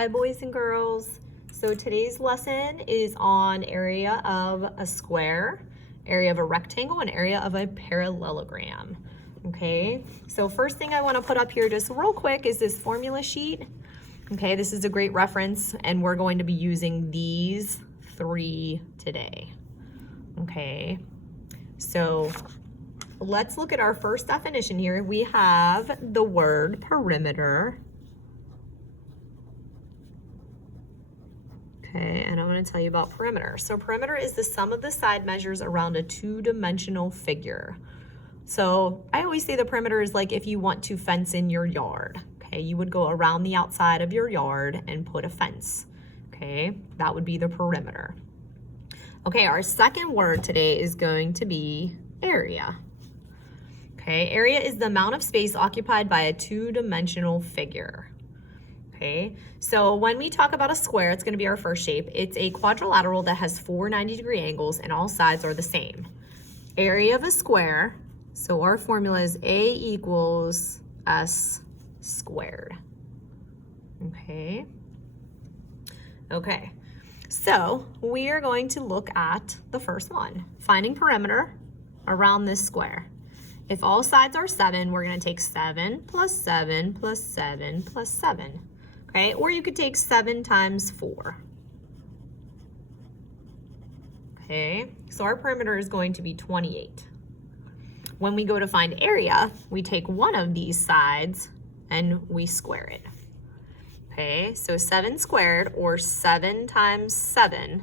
Hi boys and girls. So today's lesson is on area of a square, area of a rectangle, and area of a parallelogram. Okay, so first thing I want to put up here just real quick is this formula sheet. Okay, this is a great reference and we're going to be using these three today. Okay, so let's look at our first definition here. We have the word perimeter. Okay, and I'm going to tell you about perimeter. So perimeter is the sum of the side measures around a two-dimensional figure. So I always say the perimeter is like if you want to fence in your yard. Okay, you would go around the outside of your yard and put a fence. Okay, that would be the perimeter. Okay, our second word today is going to be area. Okay, area is the amount of space occupied by a two-dimensional figure. Okay, so when we talk about a square, it's going to be our first shape. It's a quadrilateral that has four 90-degree angles and all sides are the same. Area of a square, so our formula is A equals S squared. Okay. Okay, so we are going to look at the first one, finding perimeter around this square. If all sides are 7, we're going to take 7 plus 7 plus 7 plus 7. Okay, or you could take 7 times 4. Okay, so our perimeter is going to be 28. When we go to find area, we take one of these sides and we square it. Okay, so 7 squared, or 7 times 7,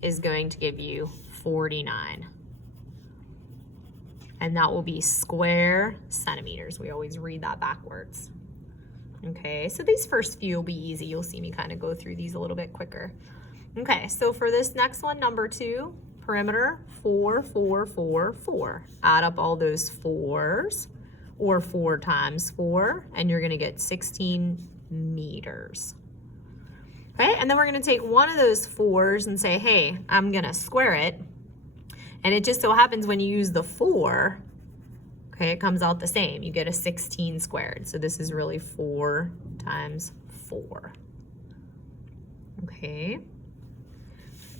is going to give you 49. And that will be square centimeters. We always read that backwards. Okay, so these first few will be easy. You'll see me kind of go through these a little bit quicker. Okay, so for this next one, number 2, perimeter, 4, 4, 4, 4. Add up all those 4s, or 4 times 4, and you're gonna get 16 meters. Okay, and then we're gonna take one of those 4s and say, hey, I'm gonna square it. And it just so happens when you use the 4, okay, it comes out the same. You get a 16 squared. So this is really 4 times 4. Okay.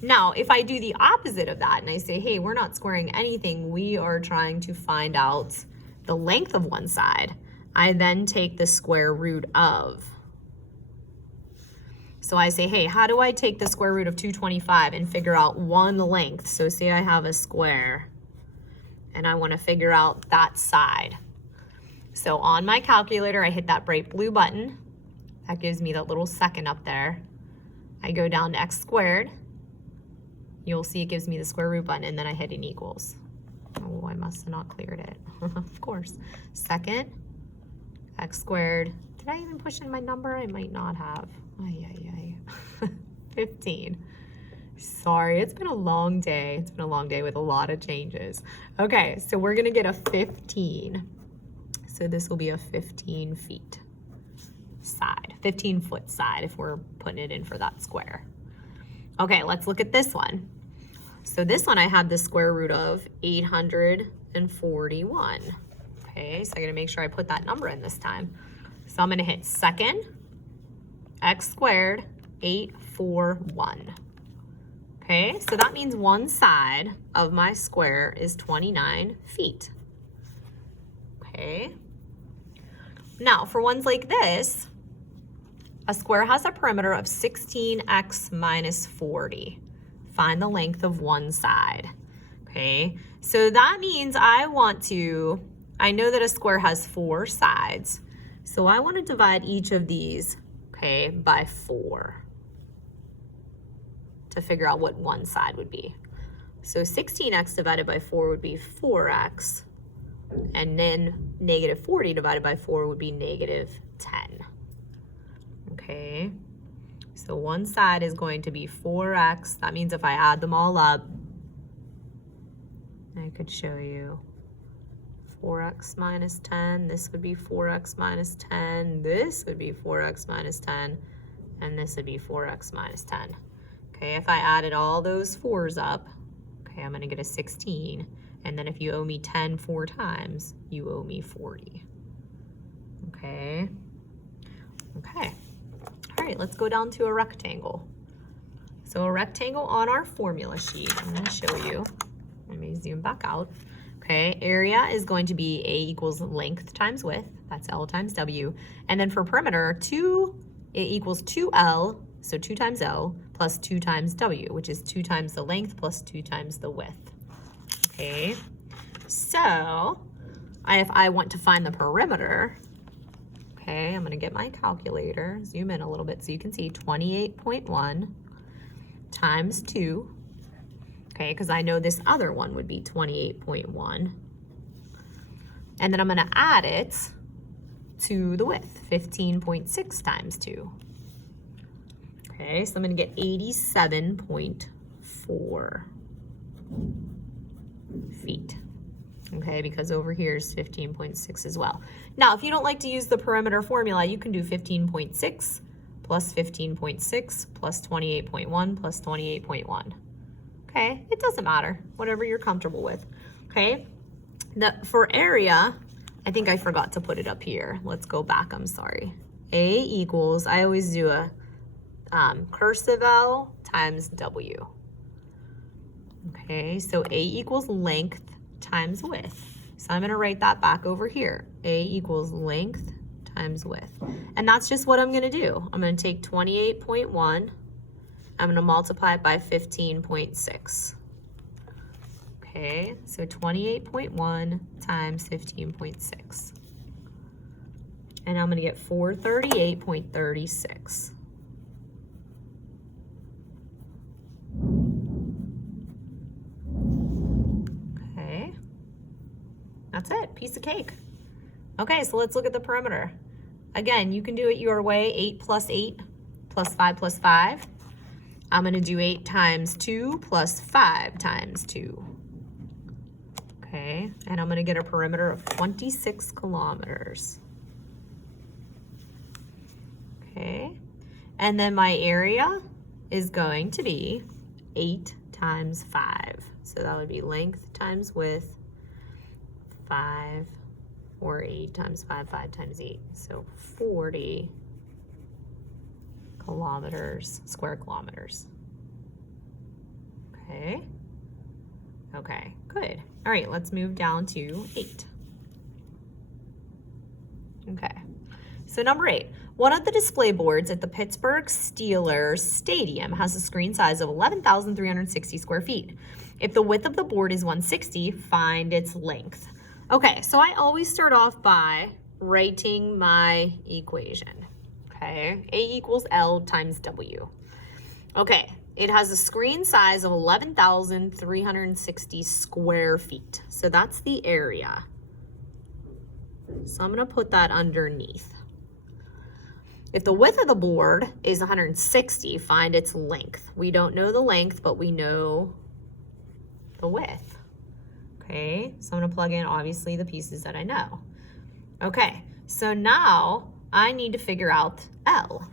Now, if I do the opposite of that and I say, hey, we're not squaring anything, we are trying to find out the length of one side, I then take the square root of. So I say, hey, how do I take the square root of 225 and figure out one length? So say I have a square and I want to figure out that side. So on my calculator, I hit that bright blue button. That gives me that little second up there. I go down to x squared. You'll see it gives me the square root button, and then I hit an equals. Oh, I must have not cleared it. Of course. Second, x squared. Did I even push in my number? I might not have. 15. Sorry, it's been a long day. It's been a long day with a lot of changes. Okay, so we're gonna get a 15. So this will be a 15 feet side, 15 foot side if we're putting it in for that square. Okay, let's look at this one. So this one I had the square root of 841. Okay, so I gotta make sure I put that number in this time. So I'm gonna hit second, x squared, 841. Okay, so that means one side of my square is 29 feet. Okay. Now, for ones like this, a square has a perimeter of 16x minus 40. Find the length of one side. Okay, so that means I know that a square has 4 sides. So I want to divide each of these, okay, by 4. To figure out what one side would be. So 16x divided by 4 would be 4x, and then negative 40 divided by 4 would be negative 10. Okay, so one side is going to be 4x. That means if I add them all up, I could show you 4x minus 10, this would be 4x minus 10, this would be 4x minus 10, and this would be 4x minus 10. Okay, if I added all those 4s up, okay, I'm gonna get a 16. And then if you owe me 10 4 times, you owe me 40. Okay. Okay. All right, right, let's go down to a rectangle. So a rectangle on our formula sheet, I'm going to show you. Let me zoom back out. Okay, area is going to be A equals length times width. That's L times W. And then for perimeter, it equals 2L, so 2 times L, plus 2 times W, which is 2 times the length plus 2 times the width. Okay, so if I want to find the perimeter, okay, I'm going to get my calculator, zoom in a little bit so you can see 28.1 times 2. Okay, because I know this other one would be 28.1. And then I'm going to add it to the width, 15.6 times 2. Okay, so I'm going to get 87.4 feet. Okay, because over here is 15.6 as well. Now, if you don't like to use the perimeter formula, you can do 15.6 plus 15.6 plus 28.1 plus 28.1. Okay, it doesn't matter, whatever you're comfortable with. Okay, for area, I think I forgot to put it up here. Let's go back, I'm sorry. A equals, I always do a cursive L times W. Okay, so A equals length times width. So I'm gonna write that back over here. A equals length times width. And that's just what I'm gonna do. I'm gonna take 28.1, I'm gonna multiply it by 15.6. Okay, so 28.1 times 15.6. And I'm gonna get 438.36. Okay, that's it, piece of cake. Okay, so let's look at the perimeter. Again, you can do it your way, 8 plus 8 plus 5 plus 5. I'm gonna do 8 times 2 plus 5 times 2. Okay, and I'm gonna get a perimeter of 26 kilometers. Okay, and then my area is going to be 8 times 5. So that would be length times width, 5, or 8 times 5, 5 times 8. So 40 kilometers, square kilometers. Okay. Okay, good. All right, let's move down to 8. Okay, so number 8. One of the display boards at the Pittsburgh Steelers Stadium has a screen size of 11,360 square feet. If the width of the board is 160, find its length. Okay, so I always start off by writing my equation. Okay, A equals L times W. Okay, it has a screen size of 11,360 square feet. So that's the area. So I'm gonna put that underneath. If the width of the board is 160, find its length. We don't know the length, but we know the width. Okay, so I'm gonna plug in obviously the pieces that I know. Okay, so now I need to figure out L.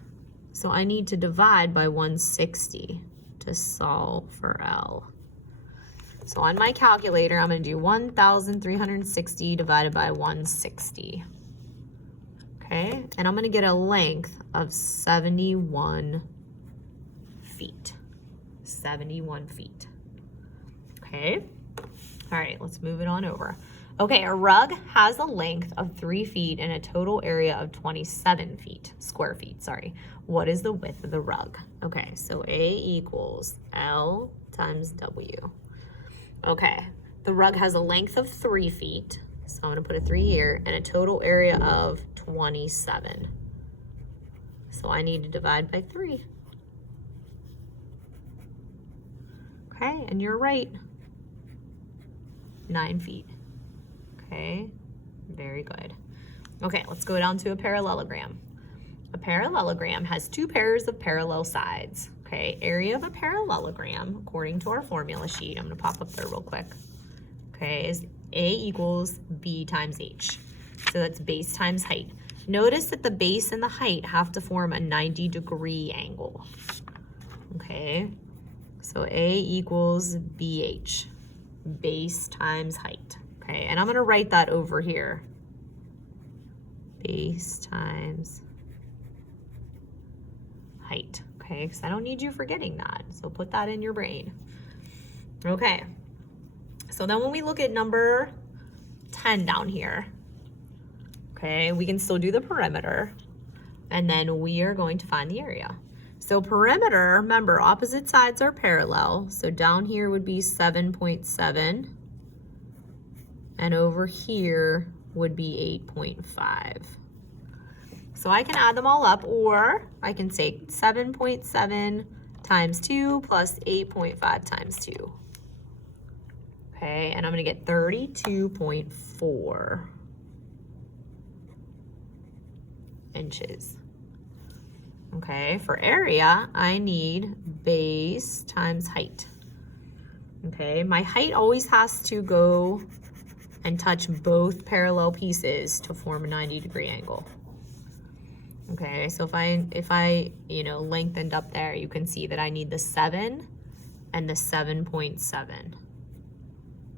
So I need to divide by 160 to solve for L. So on my calculator, I'm gonna do 1,360 divided by 160. Okay, and I'm gonna get a length of 71 feet. 71 feet. Okay, all right, let's move it on over. Okay, a rug has a length of 3 feet and a total area of 27 feet, square feet, sorry. What is the width of the rug? Okay, so A equals L times W. Okay, the rug has a length of 3 feet, so I'm gonna put a 3 here, and a total area of 27. So I need to divide by 3. Okay, and you're right, 9 feet. Okay, very good. Okay, let's go down to a parallelogram. A parallelogram has 2 pairs of parallel sides. Okay, area of a parallelogram, according to our formula sheet, I'm gonna pop up there real quick. Okay, is A equals B times H. So that's base times height. Notice that the base and the height have to form a 90-degree angle. Okay, so A equals BH, base times height. Okay, and I'm gonna write that over here. Base times height, okay? Because I don't need you forgetting that. So put that in your brain. Okay. So then when we look at number 10 down here, okay, we can still do the perimeter, and then we are going to find the area. So perimeter, remember, opposite sides are parallel. So down here would be 7.7, and over here would be 8.5. So I can add them all up, or I can say 7.7 times 2 plus 8.5 times 2. Okay, and I'm gonna get 32.4 inches. Okay, for area, I need base times height. Okay, my height always has to go and touch both parallel pieces to form a 90-degree angle. Okay, so if I lengthened up there, you can see that I need the 7 and the 7.7.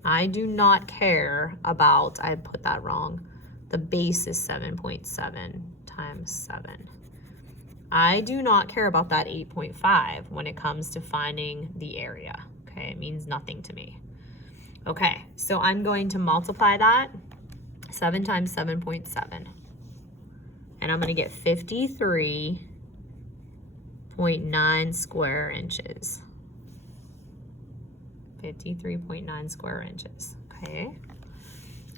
I do not care about, I put that wrong. The base is 7.7 times 7. I do not care about that 8.5 when it comes to finding the area. Okay, it means nothing to me. Okay, so I'm going to multiply that, 7 times 7.7. And I'm gonna get 53.9 square inches. 53.9 square inches, okay?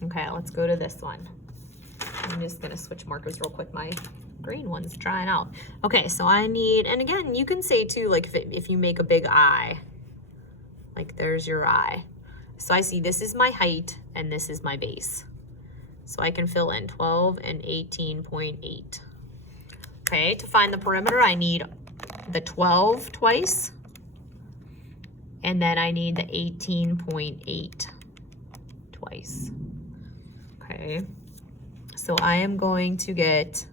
Okay, let's go to this one. I'm just gonna switch markers real quick. My green one's drying out. Okay, so I need, and again, you can say too, like if you make a big eye, like there's your eye. So I see this is my height and this is my base. So I can fill in 12 and 18.8. Okay, to find the perimeter, I need the 12 twice, and then I need the 18.8 twice. Okay, so I am going to get,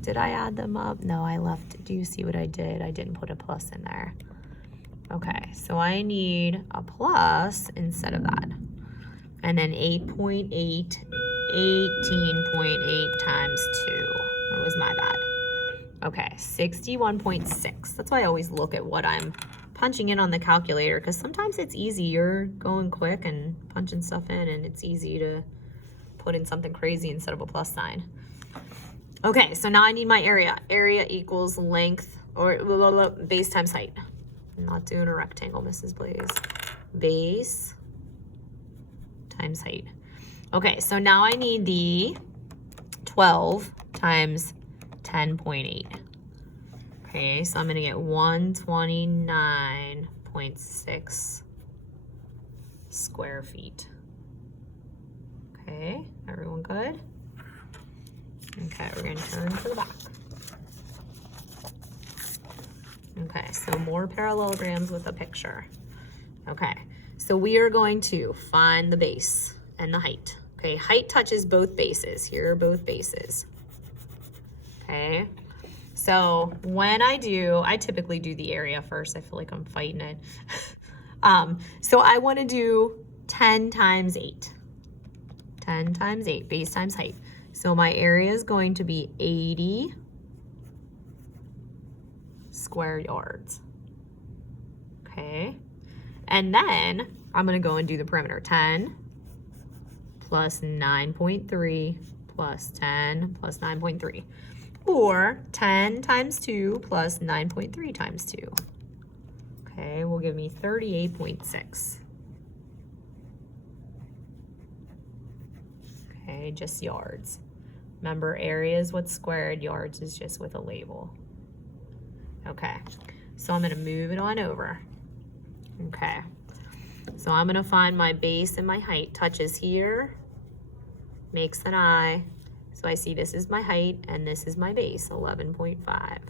did I add them up? No, I left, do you see what I did? I didn't put a plus in there. Okay, so I need a plus instead of that. And then 8.8, 18.8 times 2. That was my bad. Okay, 61.6. That's why I always look at what I'm punching in on the calculator, because sometimes it's easy. You're going quick and punching stuff in, and it's easy to put in something crazy instead of a plus sign. Okay, so now I need my area. Area equals length, or base times height. I'm not doing a rectangle, Mrs. Blaze. Base times height. Okay, so now I need the 12 times 10.8. Okay, so I'm gonna get 129.6 square feet. Okay, everyone good? Okay, we're gonna turn to the back. Okay, so more parallelograms with a picture. Okay, so we are going to find the base and the height. Okay, height touches both bases. Here are both bases. Okay, so when I typically do the area first. I feel like I'm fighting it. So I want to do 10 times 8. 10 times 8, base times height. So my area is going to be 80 square yards. Okay, and then I'm gonna go and do the perimeter. 10 plus 9.3 plus 10 plus 9.3, or 10 times 2 plus 9.3 times 2. Okay, will give me 38.6. Okay, just yards. Remember, area is what's squared, yards is just with a label. Okay, so I'm gonna move it on over. Okay, so I'm gonna find my base and my height. Touches here, makes an eye. So I see this is my height and this is my base, 11.5.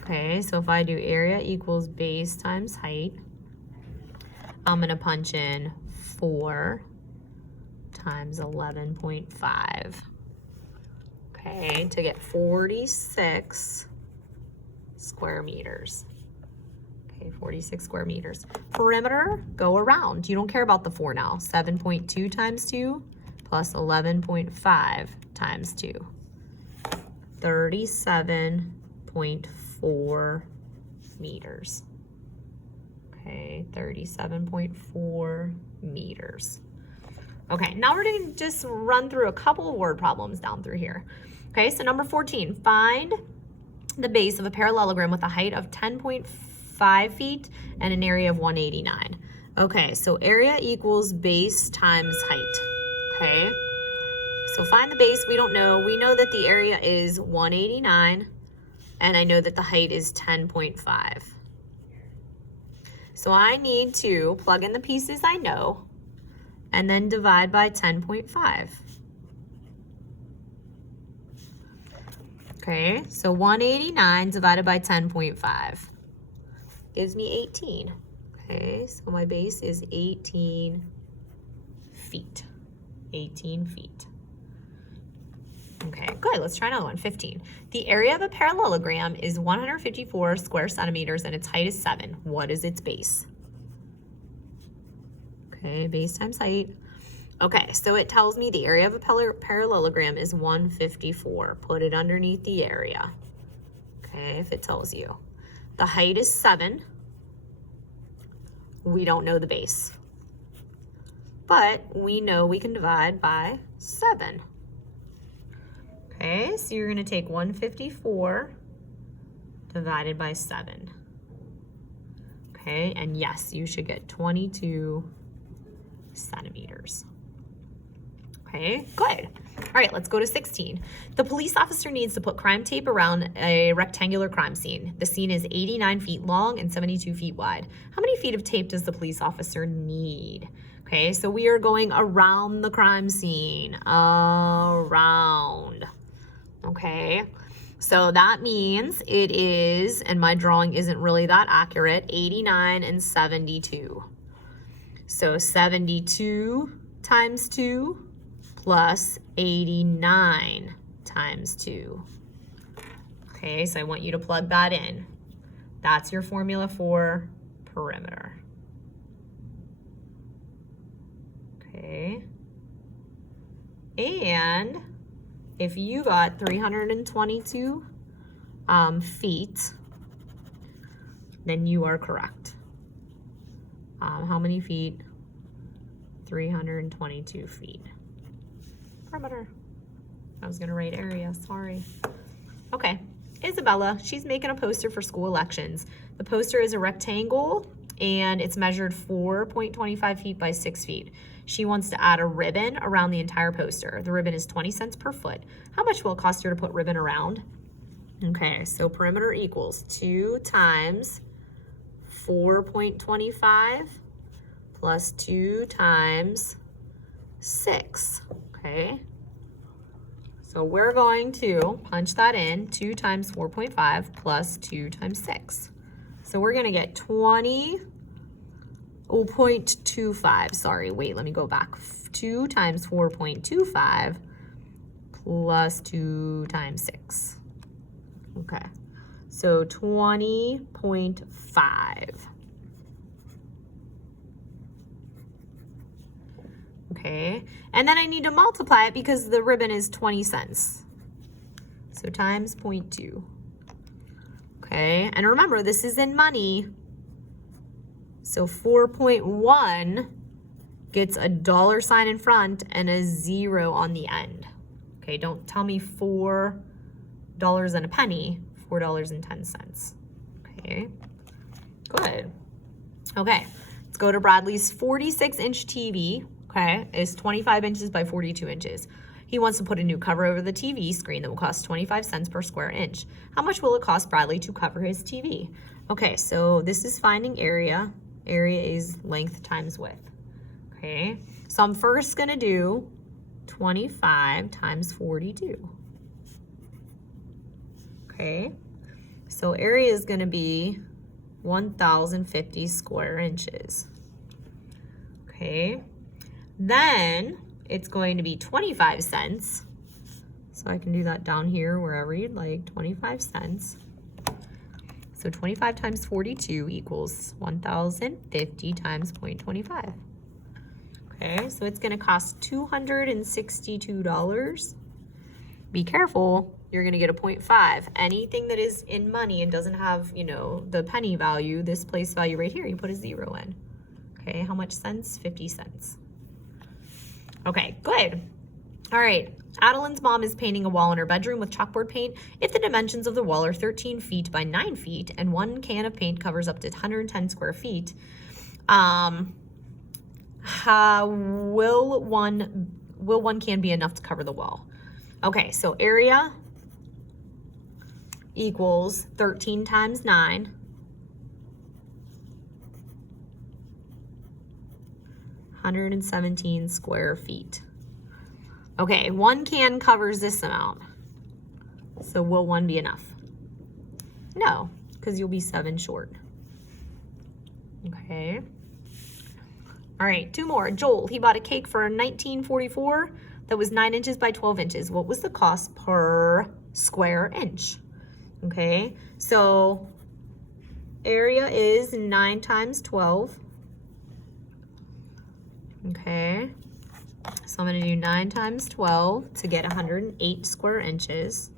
Okay, so if I do area equals base times height, I'm gonna punch in 4 times 11.5. Okay, to get 46 square meters. Okay, 46 square meters. Perimeter, go around. You don't care about the 4 now. 7.2 times 2 plus 11.5 times 2. 37.4 meters. Okay, 37.4 meters. Okay, now we're going to just run through a couple of word problems down through here. Okay, so number 14, find the base of a parallelogram with a height of 10.5 feet and an area of 189. Okay, so area equals base times height. Okay, so find the base. We don't know. We know that the area is 189, and I know that the height is 10.5. So I need to plug in the pieces I know and then divide by 10.5. Okay, so 189 divided by 10.5 gives me 18. Okay, so my base is 18 feet. 18 feet. Okay, good. Let's try another one. 15. The area of a parallelogram is 154 square centimeters and its height is 7. What is its base? Okay, base times height. Okay, so it tells me the area of a parallelogram is 154. Put it underneath the area. Okay, if it tells you. The height is 7. We don't know the base. But we know we can divide by 7. Okay, so you're going to take 154 divided by 7. Okay, and yes, you should get 22 centimeters. Okay, good. All right, let's go to 16. The police officer needs to put crime tape around a rectangular crime scene. The scene is 89 feet long and 72 feet wide. How many feet of tape does the police officer need? Okay, so we are going around the crime scene. Around. Okay, so that means it is, and my drawing isn't really that accurate, 89 and 72. So 72 times 2 plus 89 times 2. Okay, so I want you to plug that in. That's your formula for perimeter. Okay. And if you got 322 feet, then you are correct. How many feet? 322 feet. Perimeter. I was gonna write area, sorry. Okay, Isabella, she's making a poster for school elections. The poster is a rectangle and it's measured 4.25 feet by 6 feet. She wants to add a ribbon around the entire poster. The ribbon is 20 cents per foot. How much will it cost her to put ribbon around? Okay, so perimeter equals 2 times 4.25 plus 2 times 6, okay? So we're going to punch that in, 2 times 4.5 plus 2 times 6. So we're gonna get 20.25, sorry, wait, let me go back. 2 times 4.25 plus 2 times 6. Okay, so 20.5. Okay, and then I need to multiply it because the ribbon is 20 cents. So times 0.2. Okay, and remember, this is in money. So 4.1 gets a dollar sign in front and a 0 on the end. Okay, don't tell me $4 and a penny, $4.10. Okay, good. Okay, let's go to Bradley's 46-inch TV. Okay, is 25 inches by 42 inches. He wants to put a new cover over the TV screen that will cost 25 cents per square inch. How much will it cost Bradley to cover his TV? Okay, so this is finding area. Area is length times width. Okay, so I'm first gonna do 25 times 42. Okay, so area is gonna be 1,050 square inches. Okay. Then it's going to be 25 cents. So I can do that down here wherever you'd like, 25 cents. So 25 times 42 equals 1,050 times 0.25. Okay, so it's gonna cost $262. be careful, you're gonna get a 0.5. Anything that is in money and doesn't have, you know, the penny value, this place value right here, you put a 0 in. Okay, how much cents? 50 cents. Okay, good. All right, Adeline's mom is painting a wall in her bedroom with chalkboard paint. If the dimensions of the wall are 13 feet by 9 feet and 1 can of paint covers up to 110 square feet, will one can be enough to cover the wall? Okay, so area equals 13 times 9. 117 square feet. Okay, 1 can covers this amount. So will 1 be enough? No, because you'll be 7 short. Okay. All right, 2 more. Joel, he bought a cake for 1944 that was 9 inches by 12 inches. What was the cost per square inch? Okay, so area is 9 times 12. Okay, so I'm going to do 9 times 12 to get 108 square inches.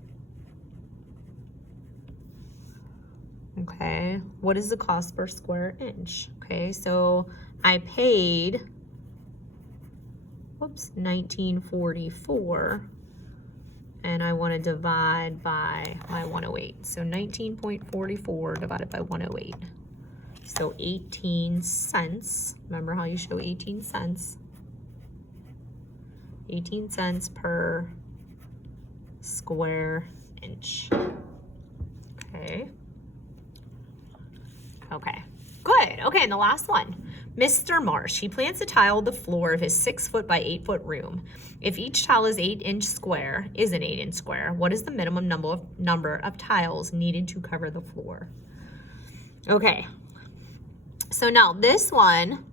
Okay, what is the cost per square inch? Okay, so I paid, 1944, and I want to divide by my 108. So 19.44 divided by 108. So 18 cents. Remember how you show 18 cents? 18 cents per square inch. Okay. Okay. Good. Okay, and the last one. Mr. Marsh, he plans to tile the floor of his 6-foot by 8-foot room. If each tile is 8-inch square, what is the minimum number of tiles needed to cover the floor? Okay. So now this one,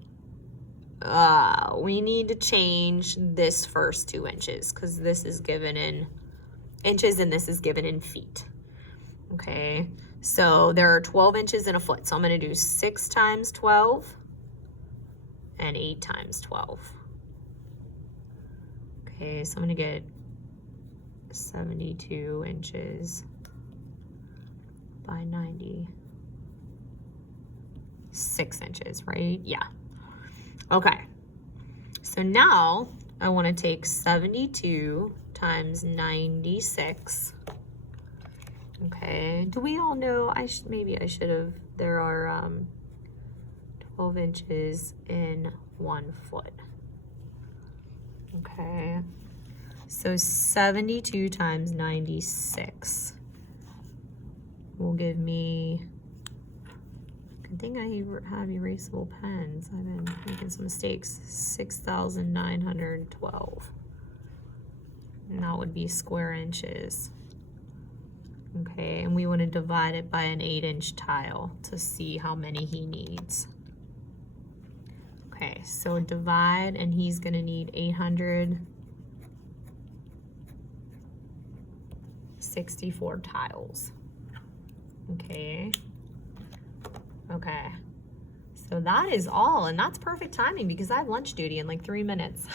we need to change this first 2 inches because this is given in inches and this is given in feet. Okay, so there are 12 inches in a foot. So I'm going to do 6 times 12 and 8 times 12. Okay, so I'm going to get 72 inches by 96 inches, right? Yeah. Okay. So now I want to take 72 times 96. Okay. Do we all know? Maybe I should have. There are 12 inches in 1 foot. Okay. So 72 times 96 will give me. Good thing I have erasable pens. I've been making some mistakes. 6,912. And that would be square inches. Okay, and we want to divide it by an 8-inch tile to see how many he needs. Okay, so divide, and he's going to need 864 tiles. Okay. Okay, so that is all, and that's perfect timing because I have lunch duty in like 3 minutes.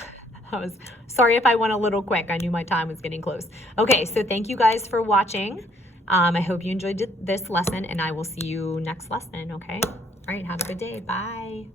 I was sorry if I went a little quick. I knew my time was getting close. Okay, so thank you guys for watching. I hope you enjoyed this lesson, and I will see you next lesson, okay? All right, have a good day. Bye.